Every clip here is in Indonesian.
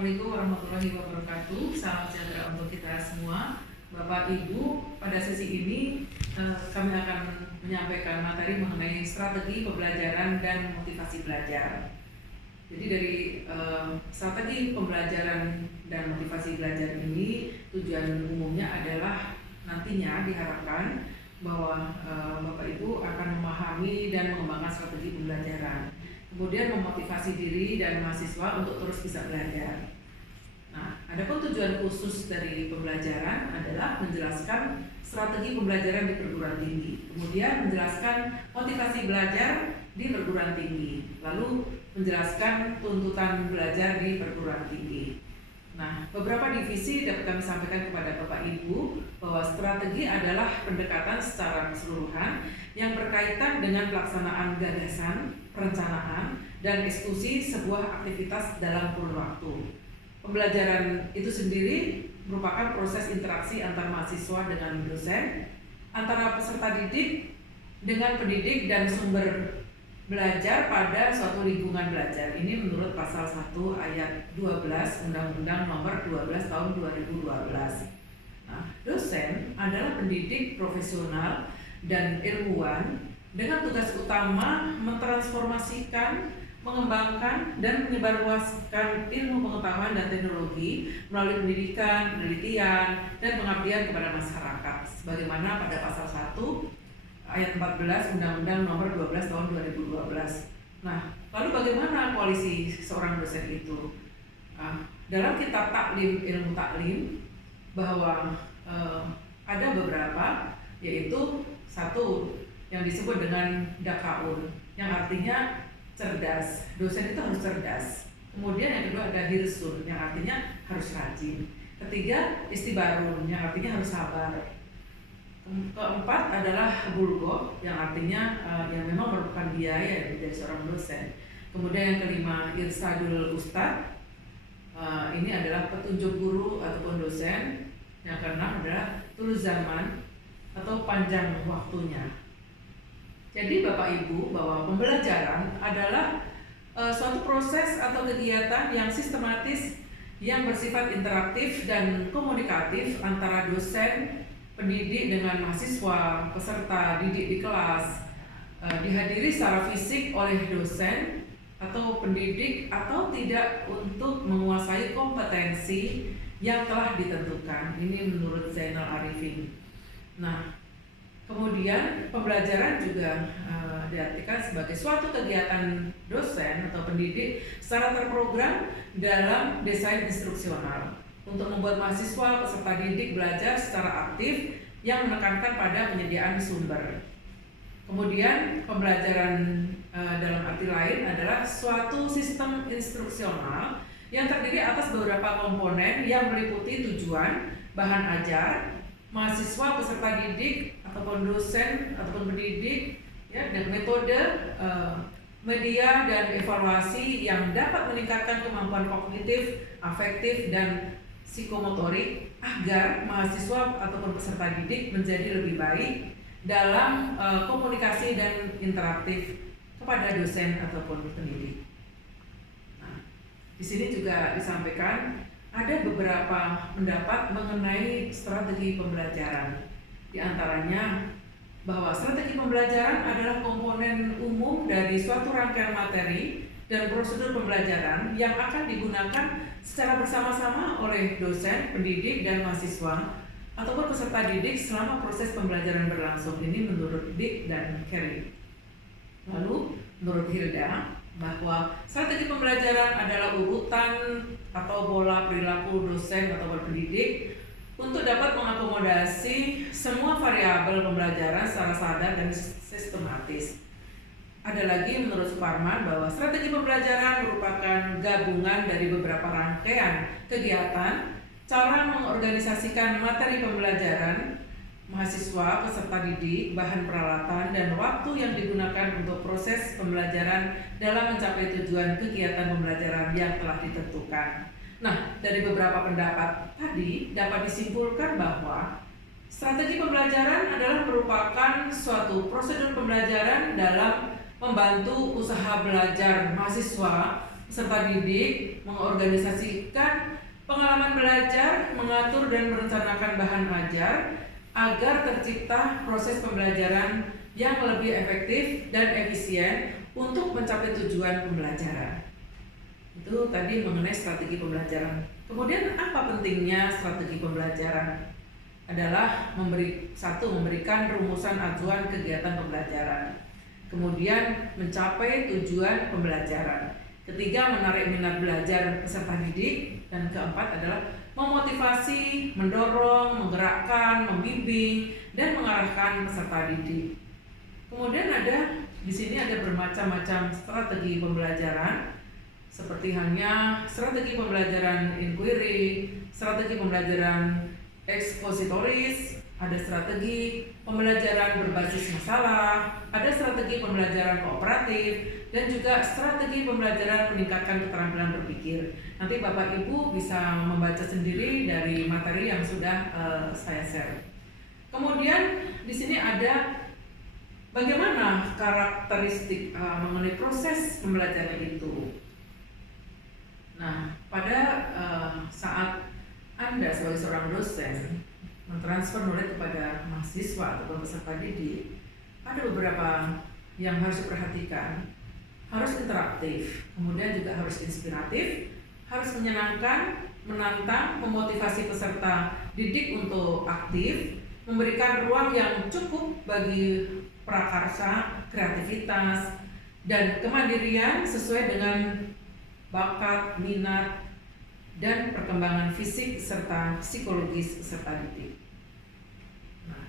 Assalamualaikum warahmatullahi wabarakatuh. Salam sejahtera untuk kita semua. Bapak Ibu, pada sesi ini kami akan menyampaikan materi mengenai strategi pembelajaran dan motivasi belajar. Jadi dari strategi pembelajaran dan motivasi belajar ini tujuan umumnya adalah nantinya diharapkan bahwa Bapak Ibu akan memahami dan mengembangkan strategi pembelajaran, kemudian memotivasi diri dan mahasiswa untuk terus bisa belajar. Nah, adapun tujuan khusus dari pembelajaran adalah menjelaskan strategi pembelajaran di perguruan tinggi, kemudian menjelaskan motivasi belajar di perguruan tinggi, lalu menjelaskan tuntutan belajar di perguruan tinggi. Nah, beberapa divisi dapat kami sampaikan kepada Bapak Ibu bahwa strategi adalah pendekatan secara keseluruhan yang berkaitan dengan pelaksanaan gagasan, perencanaan, dan eksekusi sebuah aktivitas dalam kurun waktu. Pembelajaran itu sendiri merupakan proses interaksi antar mahasiswa dengan dosen, antara peserta didik dengan pendidik dan sumber belajar pada suatu lingkungan belajar. Ini menurut pasal 1 ayat 12 Undang-Undang Nomor 12 Tahun 2012. Nah, dosen adalah pendidik profesional dan ilmuwan dengan tugas utama mentransformasikan, mengembangkan, dan menyebarluaskan ilmu pengetahuan dan teknologi melalui pendidikan, penelitian, dan pengabdian kepada masyarakat sebagaimana pada pasal 1 ayat 14 Undang-Undang Nomor 12 Tahun 2012. Nah, lalu bagaimana koalisi seorang dosen itu? Dalam kitab Taklim Ilmu Taklim bahwa ada beberapa, yaitu satu yang disebut dengan dakaun, yang artinya cerdas. Dosen itu harus cerdas. Kemudian yang kedua ada hirsun, yang artinya harus rajin. Ketiga, istibarun, yang artinya harus sabar. Keempat adalah bulgo, yang artinya yang memang merupakan biaya dari seorang dosen. Kemudian yang kelima, irsadul ustad, ini adalah petunjuk guru ataupun dosen. Yang keenam adalah tul zaman atau panjang waktunya. Jadi Bapak Ibu, bahwa pembelajaran adalah suatu proses atau kegiatan yang sistematis yang bersifat interaktif dan komunikatif antara dosen, pendidik dengan mahasiswa, peserta didik di kelas, dihadiri secara fisik oleh dosen atau pendidik atau tidak untuk menguasai kompetensi yang telah ditentukan. Ini menurut Zainal Arifin. Nah, kemudian pembelajaran juga diartikan sebagai suatu kegiatan dosen atau pendidik secara terprogram dalam desain instruksional untuk membuat mahasiswa peserta didik belajar secara aktif yang menekankan pada penyediaan sumber. Kemudian pembelajaran dalam arti lain adalah suatu sistem instruksional yang terdiri atas beberapa komponen yang meliputi tujuan, bahan ajar, mahasiswa peserta didik ataupun dosen ataupun pendidik, ya, dan metode, media, dan evaluasi yang dapat meningkatkan kemampuan kognitif, afektif, dan psikomotorik agar mahasiswa ataupun peserta didik menjadi lebih baik dalam komunikasi dan interaktif kepada dosen ataupun pendidik. Nah, di sini juga disampaikan ada beberapa pendapat mengenai strategi pembelajaran. Di antaranya bahwa strategi pembelajaran adalah komponen umum dari suatu rangkaian materi dan prosedur pembelajaran yang akan digunakan secara bersama-sama oleh dosen, pendidik, dan mahasiswa ataupun peserta didik selama proses pembelajaran berlangsung. Ini menurut Dick dan Kerry. Lalu menurut Hilda bahwa strategi pembelajaran adalah urutan atau pola perilaku dosen ataupun pendidik untuk dapat mengakomodasi semua variabel pembelajaran secara sadar dan sistematis. Ada lagi menurut Suparman bahwa strategi pembelajaran merupakan gabungan dari beberapa rangkaian kegiatan, cara mengorganisasikan materi pembelajaran, mahasiswa, peserta didik, bahan peralatan, dan waktu yang digunakan untuk proses pembelajaran dalam mencapai tujuan kegiatan pembelajaran yang telah ditentukan. Nah, dari beberapa pendapat tadi dapat disimpulkan bahwa strategi pembelajaran adalah merupakan suatu prosedur pembelajaran dalam membantu usaha belajar mahasiswa peserta didik mengorganisasikan pengalaman belajar, mengatur dan merencanakan bahan ajar agar tercipta proses pembelajaran yang lebih efektif dan efisien untuk mencapai tujuan pembelajaran. Itu tadi mengenai strategi pembelajaran. Kemudian apa pentingnya strategi pembelajaran? Adalah memberikan rumusan acuan kegiatan pembelajaran. Kemudian mencapai tujuan pembelajaran. Ketiga, menarik minat belajar peserta didik. Dan keempat adalah memotivasi, mendorong, menggerakkan, membimbing, dan mengarahkan peserta didik. Kemudian di sini ada bermacam-macam strategi pembelajaran, seperti hanya strategi pembelajaran inquiry, strategi pembelajaran ekspositoris, ada strategi pembelajaran berbasis masalah, ada strategi pembelajaran kooperatif, dan juga strategi pembelajaran meningkatkan keterampilan berpikir. Nanti Bapak Ibu bisa membaca sendiri dari materi yang sudah saya share. Kemudian di sini ada bagaimana karakteristik mengenai proses pembelajaran itu. Nah, pada saat Anda sebagai seorang dosen mentransfer knowledge kepada mahasiswa atau peserta didik, ada beberapa yang harus diperhatikan. Harus interaktif, kemudian juga harus inspiratif, harus menyenangkan, menantang, memotivasi peserta didik untuk aktif, memberikan ruang yang cukup bagi prakarsa, kreativitas, dan kemandirian sesuai dengan bakat, minat, dan perkembangan fisik serta psikologis peserta didik. Nah,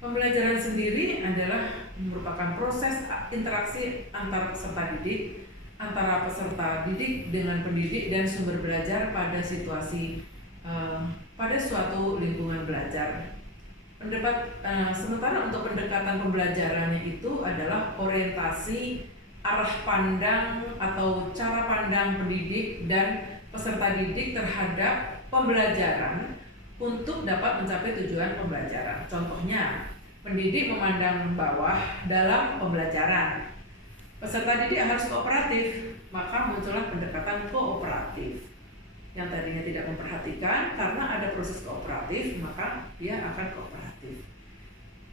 pembelajaran sendiri adalah merupakan proses interaksi antara peserta didik, antara peserta didik dengan pendidik dan sumber belajar pada situasi pada suatu lingkungan belajar. Sementara untuk pendekatan pembelajarannya itu adalah orientasi arah pandang atau cara pandang pendidik dan peserta didik terhadap pembelajaran untuk dapat mencapai tujuan pembelajaran. Contohnya, pendidik memandang bawah dalam pembelajaran. Peserta didik harus kooperatif, maka muncullah pendekatan kooperatif. Yang tadinya tidak memperhatikan, karena ada proses kooperatif, maka dia akan kooperatif.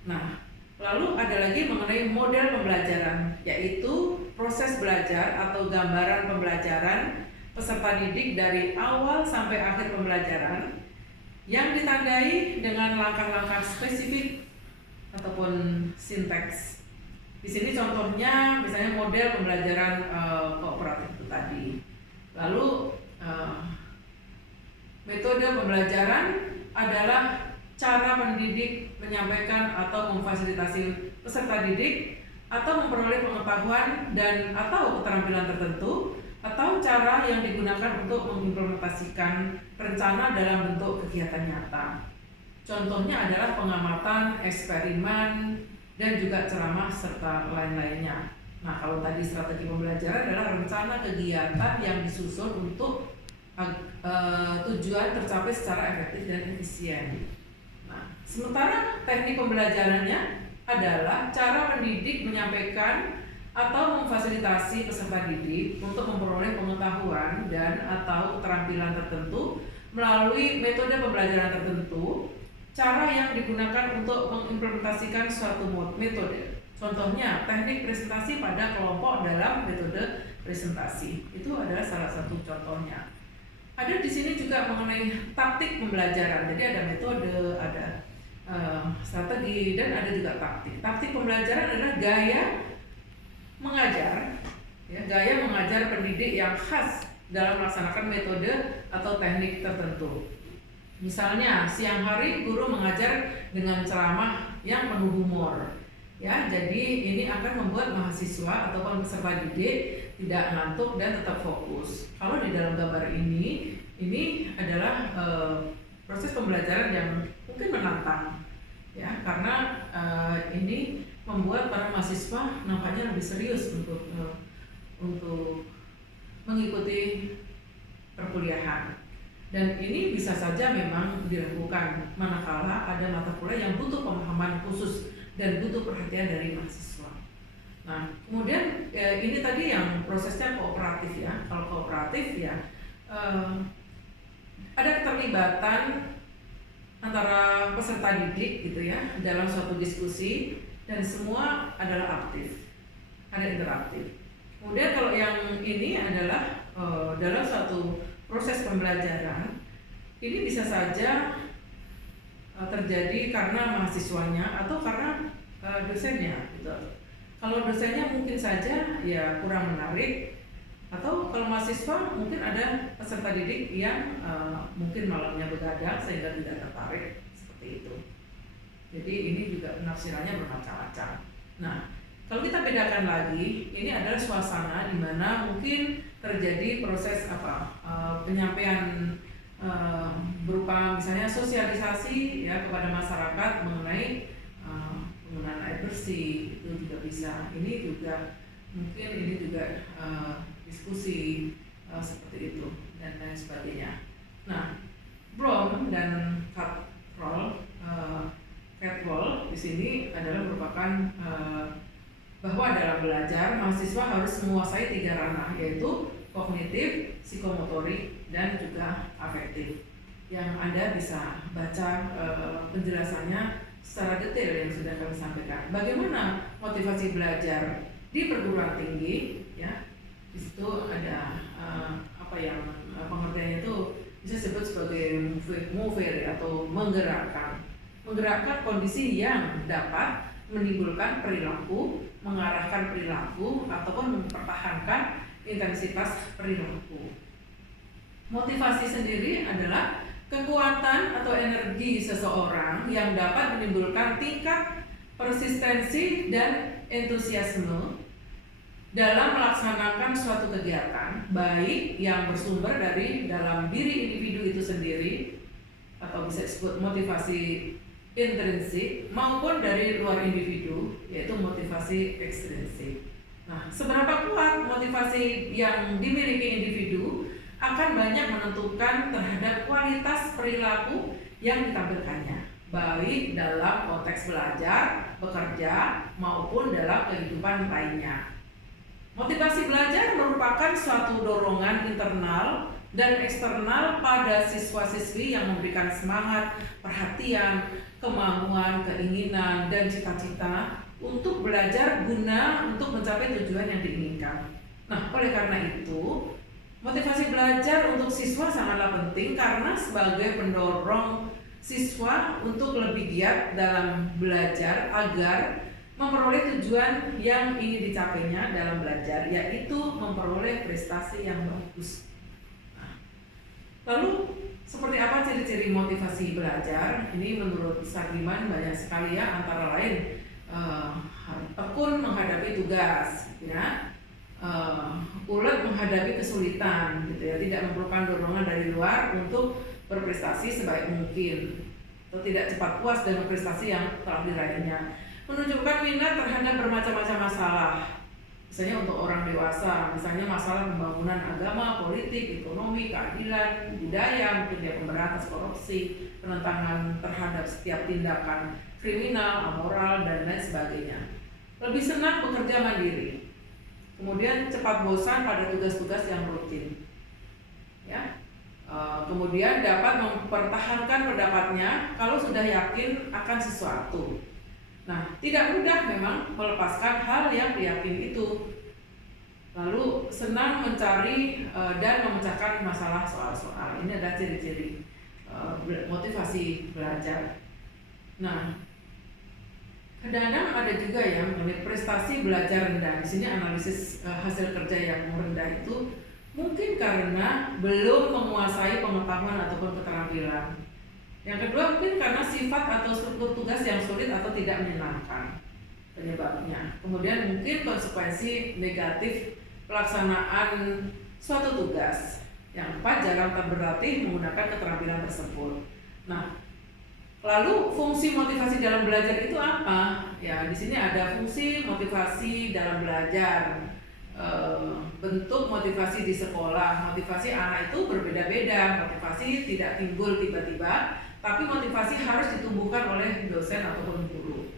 Nah, lalu ada lagi mengenai model pembelajaran, yaitu proses belajar atau gambaran pembelajaran peserta didik dari awal sampai akhir pembelajaran yang ditandai dengan langkah-langkah spesifik ataupun sinteks. Di sini contohnya misalnya model pembelajaran kooperatif itu tadi. Lalu metode pembelajaran adalah cara pendidik menyampaikan atau memfasilitasi peserta didik atau memperoleh pengetahuan dan atau keterampilan tertentu, atau cara yang digunakan untuk mengimplementasikan rencana dalam bentuk kegiatan nyata. Contohnya adalah pengamatan, eksperimen, dan juga ceramah serta lain-lainnya. Nah, kalau tadi strategi pembelajaran adalah rencana kegiatan yang disusun untuk tujuan tercapai secara efektif dan efisien. Nah, sementara teknik pembelajarannya adalah cara pendidik menyampaikan atau memfasilitasi peserta didik untuk memperoleh pengetahuan dan atau keterampilan tertentu melalui metode pembelajaran tertentu, cara yang digunakan untuk mengimplementasikan suatu metode. Contohnya, teknik presentasi pada kelompok dalam metode presentasi. Itu adalah salah satu contohnya. Ada di sini juga mengenai taktik pembelajaran. Jadi ada metode, ada strategi, dan ada juga taktik. Taktik pembelajaran adalah gaya mengajar, ya, gaya mengajar pendidik yang khas dalam melaksanakan metode atau teknik tertentu. Misalnya, siang hari guru mengajar dengan ceramah yang penuh humor. Ya, jadi ini akan membuat mahasiswa ataupun peserta didik tidak ngantuk dan tetap fokus. Kalau di dalam gambar ini adalah proses pembelajaran yang mungkin menantang, ya, karena ini membuat para mahasiswa nampaknya lebih serius untuk mengikuti perkuliahan. Dan ini bisa saja memang dilakukan manakala ada mata kuliah yang butuh pemahaman khusus dan butuh perhatian dari mahasiswa. Nah, kemudian ini tadi yang prosesnya kooperatif ya. Kalau kooperatif ya ada keterlibatan antara peserta didik gitu ya dalam suatu diskusi dan semua adalah aktif, ada interaktif. Kemudian kalau yang ini adalah dalam suatu proses pembelajaran, ini bisa saja terjadi karena mahasiswanya atau karena dosennya gitu. Kalau dosennya mungkin saja ya kurang menarik, atau kalau mahasiswa mungkin ada peserta didik yang mungkin malamnya begadang sehingga tidak tertarik seperti itu. Jadi ini juga penafsirannya bermacam-macam. Nah, kalau kita bedakan lagi, ini adalah suasana di mana mungkin terjadi proses penyampaian berupa misalnya sosialisasi ya kepada masyarakat mengenai penggunaan air bersih, itu juga bisa. Ini juga mungkin ini juga diskusi seperti itu dan lain sebagainya. Nah, Bloom dan Catwall di sini adalah merupakan bahwa dalam belajar mahasiswa harus menguasai 3 ranah, yaitu kognitif, psikomotorik, dan juga afektif. Yang Anda bisa baca penjelasannya secara detail yang sudah kami sampaikan. Bagaimana motivasi belajar di perguruan tinggi ya? Di situ ada pengertiannya itu bisa disebut sebagai mover atau menggerakkan kondisi yang dapat menimbulkan perilaku, mengarahkan perilaku, ataupun mempertahankan intensitas perilaku. Motivasi sendiri adalah kekuatan atau energi seseorang yang dapat menimbulkan tingkat persistensi dan entusiasme dalam melaksanakan suatu kegiatan, baik yang bersumber dari dalam diri individu itu sendiri atau bisa disebut motivasi intrinsik, maupun dari luar individu, yaitu motivasi ekstrinsik. Nah, seberapa kuat motivasi yang dimiliki individu akan banyak menentukan terhadap kualitas perilaku yang ditampilkannya, baik dalam konteks belajar, bekerja, maupun dalam kehidupan lainnya. Motivasi belajar merupakan suatu dorongan internal dan eksternal pada siswa-siswi yang memberikan semangat, perhatian, kemampuan, keinginan, dan cita-cita untuk belajar guna untuk mencapai tujuan yang diinginkan. Nah, oleh karena itu, motivasi belajar untuk siswa sangatlah penting karena sebagai pendorong siswa untuk lebih giat dalam belajar agar memperoleh tujuan yang ingin dicapainya dalam belajar, yaitu memperoleh prestasi yang bagus. Nah, lalu seperti apa ciri-ciri motivasi belajar? Ini menurut Sardiman banyak sekali ya, antara lain tekun menghadapi tugas, ya, ulet menghadapi kesulitan, gitu ya, tidak memerlukan dorongan dari luar untuk berprestasi sebaik mungkin, atau tidak cepat puas dengan prestasi yang telah diraihnya. Menunjukkan minat terhadap bermacam-macam masalah, misalnya untuk orang dewasa, misalnya masalah pembangunan agama, politik, ekonomi, keadilan, budaya, mungkin ya pemberantas korupsi, penentangan terhadap setiap tindakan kriminal, amoral, dan lain sebagainya. Lebih senang bekerja mandiri, kemudian cepat bosan pada tugas-tugas yang rutin, ya. Kemudian dapat mempertahankan pendapatnya kalau sudah yakin akan sesuatu. Nah, tidak mudah memang melepaskan hal yang diyakini itu. Lalu senang mencari dan memecahkan masalah soal-soal. Ini adalah ciri-ciri motivasi belajar. Nah, kadang-kadang ada juga yang mengenai prestasi belajar rendah. Di sini analisis hasil kerja yang rendah itu mungkin karena belum menguasai pengetahuan ataupun keterampilan. Yang kedua mungkin karena sifat atau struktur tugas yang sulit atau tidak menyenangkan penyebabnya. Kemudian mungkin konsekuensi negatif pelaksanaan suatu tugas. Yang keempat, jarang berlatih menggunakan keterampilan tersebut. Nah, lalu fungsi motivasi dalam belajar itu apa? Ya, di sini ada fungsi motivasi dalam belajar. Bentuk motivasi di sekolah, motivasi anak itu berbeda-beda. Motivasi tidak timbul tiba-tiba, tapi motivasi harus ditumbuhkan oleh dosen ataupun guru.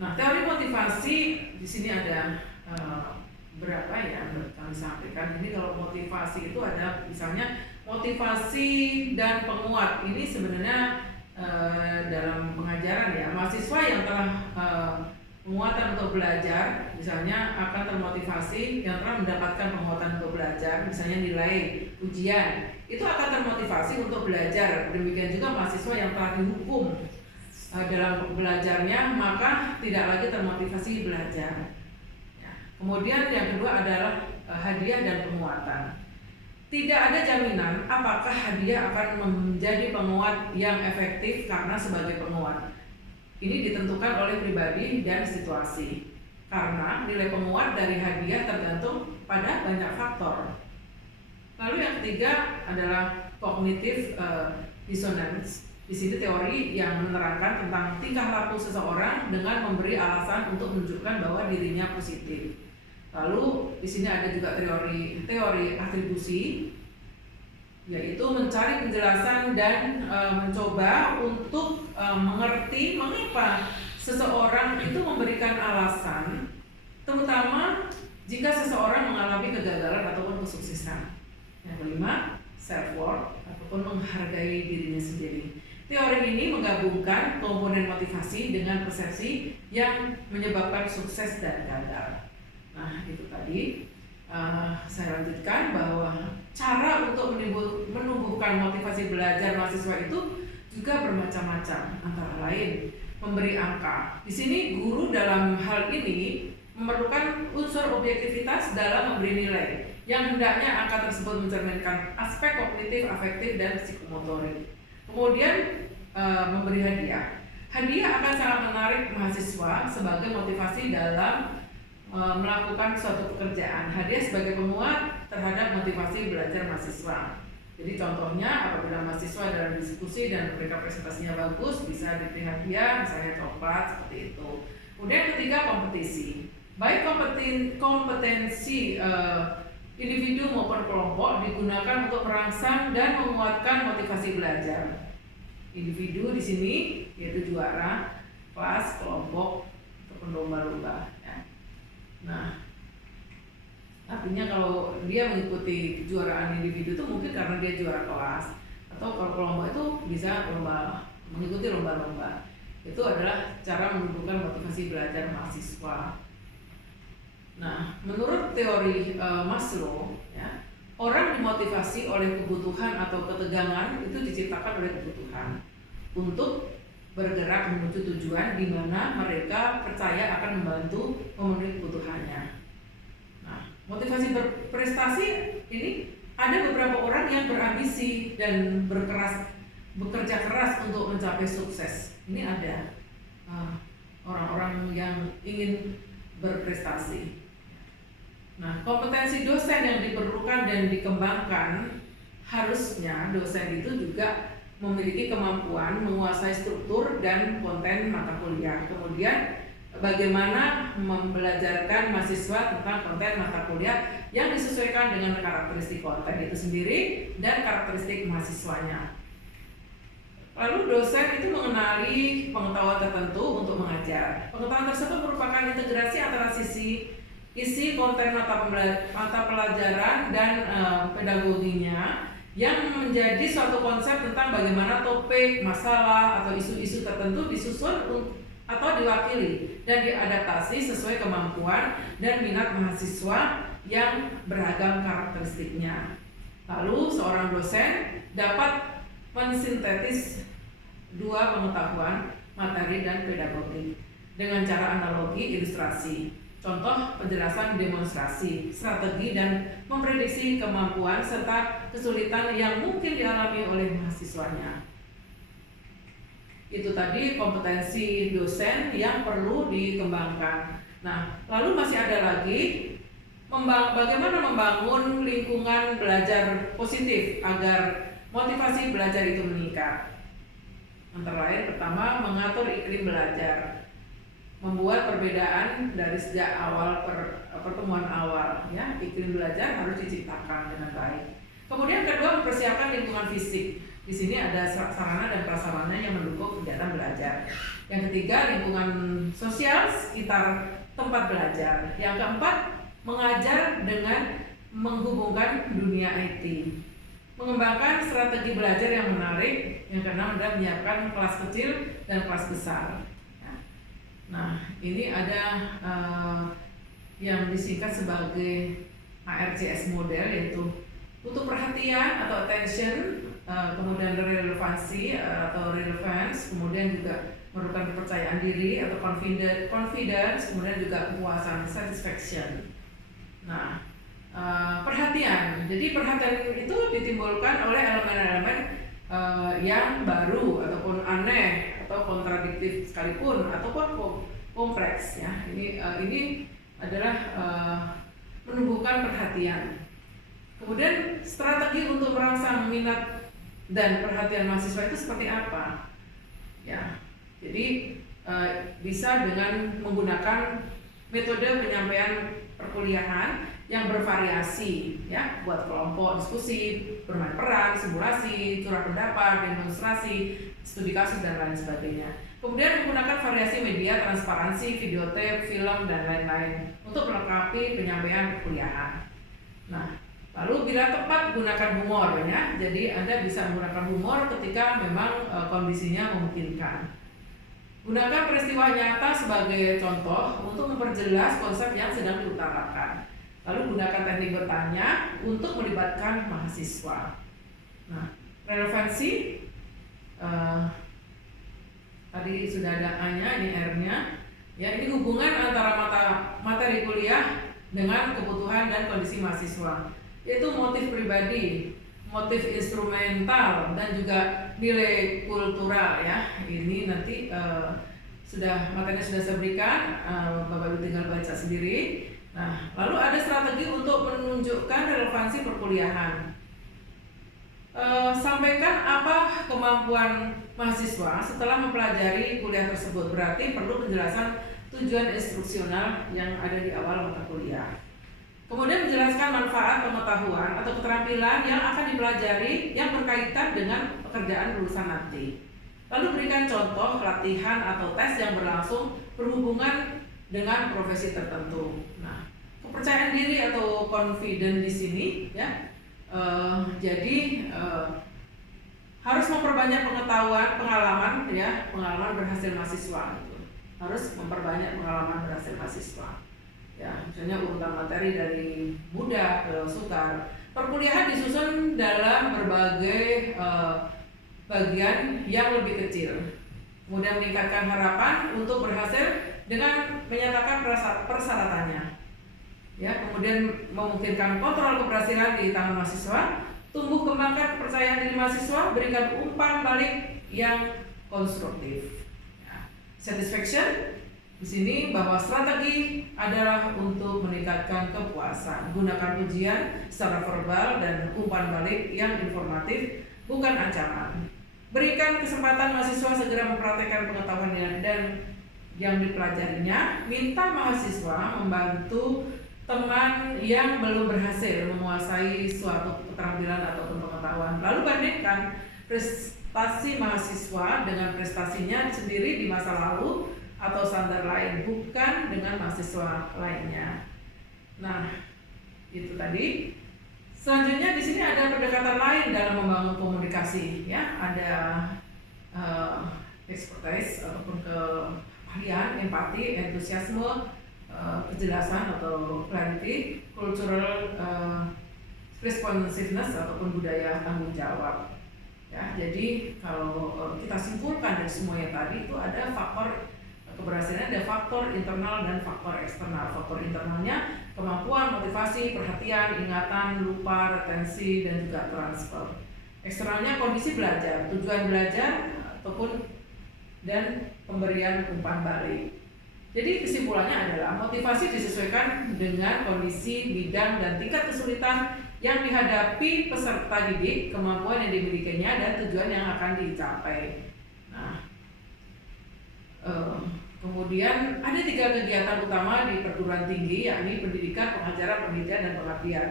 Nah, teori motivasi di sini ada berapa ya kami sampaikan. Ini kalau motivasi itu ada misalnya motivasi dan penguat. Ini sebenarnya dalam pengajaran ya, mahasiswa yang telah penguatan untuk belajar misalnya akan termotivasi, yang telah mendapatkan penguatan untuk belajar misalnya nilai ujian itu akan termotivasi untuk belajar. Demikian juga mahasiswa yang telah dihukum dalam belajarnya maka tidak lagi termotivasi belajar. Kemudian yang kedua adalah hadiah dan penguatan. Tidak ada jaminan apakah hadiah akan menjadi penguat yang efektif karena sebagai penguat. Ini ditentukan oleh pribadi dan situasi. Karena nilai penguat dari hadiah tergantung pada banyak faktor. Lalu yang ketiga adalah cognitive dissonance. Di sini teori yang menerangkan tentang tingkah laku seseorang dengan memberi alasan untuk menunjukkan bahwa dirinya positif. Lalu di sini ada juga teori atribusi, yaitu mencari penjelasan dan mencoba untuk mengerti mengapa seseorang itu memberikan alasan, terutama jika seseorang mengalami kegagalan ataupun kesuksesan. Yang kelima, self worth ataupun menghargai dirinya sendiri. Teori ini menggabungkan komponen motivasi dengan persepsi yang menyebabkan sukses dan gagal. Nah, itu tadi saya lanjutkan bahwa cara untuk menumbuhkan motivasi belajar mahasiswa itu juga bermacam-macam, antara lain memberi angka. Di sini guru dalam hal ini memerlukan unsur objektivitas dalam memberi nilai, yang hendaknya angka tersebut mencerminkan aspek kognitif, afektif, dan psikomotorik. Kemudian memberi hadiah. Hadiah akan sangat menarik mahasiswa sebagai motivasi dalam melakukan suatu pekerjaan. Hadiah sebagai penguat terhadap motivasi belajar mahasiswa. Jadi contohnya apabila mahasiswa dalam diskusi dan mereka presentasinya bagus, bisa diberi hadiah, misalnya coklat seperti itu. Kemudian ketiga, kompetisi. Baik kompetensi individu maupun kelompok digunakan untuk merangsang dan menguatkan motivasi belajar. Individu di sini yaitu juara, kelas, kelompok, ataupun lomba-lomba. Ya. Nah, artinya kalau dia mengikuti kejuaraan individu itu mungkin karena dia juara kelas, atau kalau kelompok itu bisa mengikuti lomba-lomba. Itu adalah cara menumbuhkan motivasi belajar mahasiswa. Nah, menurut teori Maslow, ya, orang dimotivasi oleh kebutuhan atau ketegangan itu diciptakan oleh kebutuhan untuk bergerak menuju tujuan di mana mereka percaya akan membantu memenuhi kebutuhannya. Nah, motivasi berprestasi ini ada beberapa orang yang berambisi dan bekerja keras untuk mencapai sukses. Ini ada orang-orang yang ingin berprestasi. Nah, kompetensi dosen yang diperlukan dan dikembangkan, harusnya dosen itu juga memiliki kemampuan menguasai struktur dan konten mata kuliah. Kemudian bagaimana membelajarkan mahasiswa tentang konten mata kuliah yang disesuaikan dengan karakteristik konten itu sendiri dan karakteristik mahasiswanya. Lalu dosen itu mengenali pengetahuan tertentu untuk mengajar. Pengetahuan tersebut merupakan integrasi antara isi konten mata pelajaran dan pedagoginya yang menjadi suatu konsep tentang bagaimana topik, masalah, atau isu-isu tertentu disusun atau diwakili dan diadaptasi sesuai kemampuan dan minat mahasiswa yang beragam karakteristiknya. Lalu seorang dosen dapat mensintetis dua pengetahuan, materi dan pedagogi dengan cara analogi ilustrasi. Contoh penjelasan demonstrasi, strategi dan memprediksi kemampuan serta kesulitan yang mungkin dialami oleh mahasiswanya. Itu tadi kompetensi dosen yang perlu dikembangkan. Nah, lalu masih ada lagi bagaimana membangun lingkungan belajar positif agar motivasi belajar itu meningkat. Antara lain pertama, mengatur iklim belajar. Membuat perbedaan dari sejak awal pertemuan awal, ya, iklim belajar harus diciptakan dengan baik. Kemudian kedua, mempersiapkan lingkungan fisik. Di sini ada sarana dan prasarana yang mendukung kegiatan belajar. Yang ketiga, lingkungan sosial sekitar tempat belajar. Yang keempat, mengajar dengan menghubungkan dunia IT. Mengembangkan strategi belajar yang menarik. Yang keenam adalah menyiapkan kelas kecil dan kelas besar. Nah, ini ada yang disingkat sebagai ARCS model, yaitu butuh perhatian atau attention, kemudian relevansi atau relevance, kemudian juga memerlukan kepercayaan diri atau confidence, kemudian juga kepuasan, satisfaction. Nah, perhatian. Jadi perhatian itu ditimbulkan oleh elemen-elemen yang baru ataupun aneh atau kontradiktif sekalipun ataupun kompleks ya. Ini adalah menumbuhkan perhatian. Kemudian strategi untuk merangsang minat dan perhatian mahasiswa itu seperti apa? Ya, jadi bisa dengan menggunakan metode penyampaian perkuliahan yang bervariasi, ya, buat kelompok diskusi, bermain peran, simulasi, curah pendapat, demonstrasi, studi kasus dan lain sebagainya. Kemudian menggunakan variasi media, transparansi, videotape, film dan lain-lain untuk melengkapi penyampaian perkuliahan. Nah, lalu bila tepat gunakan humor, ya. Jadi Anda bisa menggunakan humor ketika memang kondisinya memungkinkan. Gunakan peristiwa nyata sebagai contoh untuk memperjelas konsep yang sedang diutarakan. Lalu gunakan teknik bertanya untuk melibatkan mahasiswa. Nah, relevansi tadi sudah ada A-nya, ini R-nya. Ya, ini hubungan antara materi kuliah dengan kebutuhan dan kondisi mahasiswa, yaitu motif pribadi, motif instrumental, dan juga nilai kultural ya. Ini nanti materinya sudah saya berikan, Bapak Ibu tinggal baca sendiri. Nah, lalu ada strategi untuk menunjukkan relevansi perkuliahan. Sampaikan apa kemampuan mahasiswa setelah mempelajari kuliah tersebut. Berarti perlu penjelasan tujuan instruksional yang ada di awal mata kuliah. Kemudian menjelaskan manfaat pengetahuan atau keterampilan yang akan dipelajari yang berkaitan dengan pekerjaan lulusan nanti. Lalu berikan contoh latihan atau tes yang berlangsung berhubungan dengan profesi tertentu. Nah, kepercayaan diri atau confident di sini, ya. Harus memperbanyak pengalaman berhasil mahasiswa. Gitu. Harus memperbanyak pengalaman berhasil mahasiswa. Ya, misalnya urutan materi dari mudah ke sukar. Perkuliahan disusun dalam berbagai bagian yang lebih kecil. Kemudian meningkatkan harapan untuk berhasil dengan menyatakan persyaratannya. Ya, kemudian memungkinkan kontrol keberhasilan di tangan mahasiswa, tumbuh kembangkan kepercayaan diri mahasiswa, berikan umpan balik yang konstruktif. Ya. Satisfaction di sini bahwa strategi adalah untuk meningkatkan kepuasan. Gunakan ujian secara verbal dan umpan balik yang informatif, bukan ancaman. Berikan kesempatan mahasiswa segera mempraktekkan pengetahuan dan yang dipelajarinya. Minta mahasiswa membantu teman yang belum berhasil menguasai suatu keterampilan ataupun pengetahuan. Lalu bandingkan prestasi mahasiswa dengan prestasinya sendiri di masa lalu atau standar lain, bukan dengan mahasiswa lainnya. Nah, itu tadi. Selanjutnya di sini ada pendekatan lain dalam membangun komunikasi, ya. Ada expertise ataupun keahlian, empati, entusiasme, kejelasan atau clarity, cultural responsiveness ataupun budaya tanggung jawab. Ya, jadi kalau kita simpulkan dari semua yang tadi itu ada faktor keberhasilan, ada faktor internal dan faktor eksternal. Faktor internalnya kemampuan, motivasi, perhatian, ingatan, lupa, retensi, dan juga transfer. Eksternalnya kondisi belajar, tujuan belajar ataupun dan pemberian umpan balik. Jadi kesimpulannya adalah motivasi disesuaikan dengan kondisi, bidang, dan tingkat kesulitan yang dihadapi peserta didik, kemampuan yang dimilikinya, dan tujuan yang akan dicapai. Nah, kemudian ada 3 kegiatan utama di perguruan tinggi, yakni pendidikan, pengajaran, penelitian, dan pengabdian.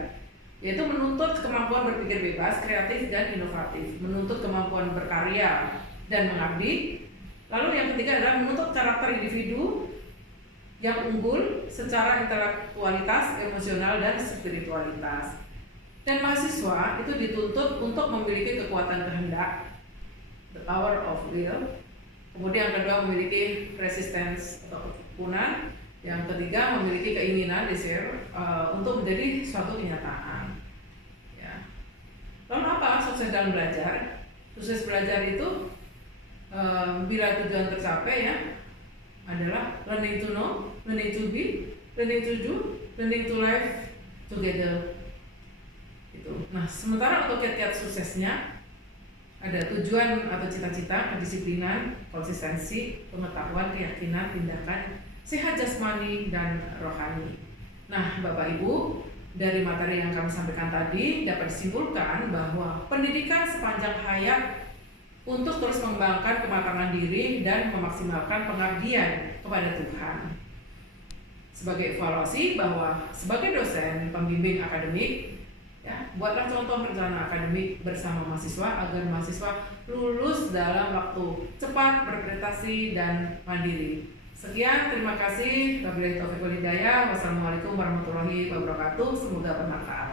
yaitu menuntut kemampuan berpikir bebas, kreatif, dan inovatif, menuntut kemampuan berkarya dan mengabdi. Lalu yang ketiga adalah menuntut karakter individu yang unggul secara intelektualitas, emosional, dan spiritualitas. Dan mahasiswa itu dituntut untuk memiliki kekuatan kehendak, the power of will. Kemudian yang kedua memiliki resistance atau ketekunan. Yang ketiga memiliki keinginan, desire, untuk menjadi suatu kenyataan. Ya. Lalu apa sukses dalam belajar? Sukses belajar itu bila tujuan tercapai ya adalah learning to know, learning to be, learning to do, learning to live together. Itu. Nah, sementara untuk kiat-kiat suksesnya ada tujuan atau cita-cita, kedisiplinan, konsistensi, pengetahuan, keyakinan, tindakan, sehat jasmani dan rohani. Nah, Bapak Ibu, dari materi yang kami sampaikan tadi dapat disimpulkan bahwa pendidikan sepanjang hayat untuk terus mengembangkan kematangan diri dan memaksimalkan pengabdian kepada Tuhan. Sebagai evaluasi bahwa sebagai dosen pembimbing akademik, ya, buatlah contoh rencana akademik bersama mahasiswa agar mahasiswa lulus dalam waktu cepat, berprestasi, dan mandiri. Sekian, terima kasih. Wabillahi taufiq wal hidayah. Wassalamualaikum warahmatullahi wabarakatuh. Semoga bermanfaat.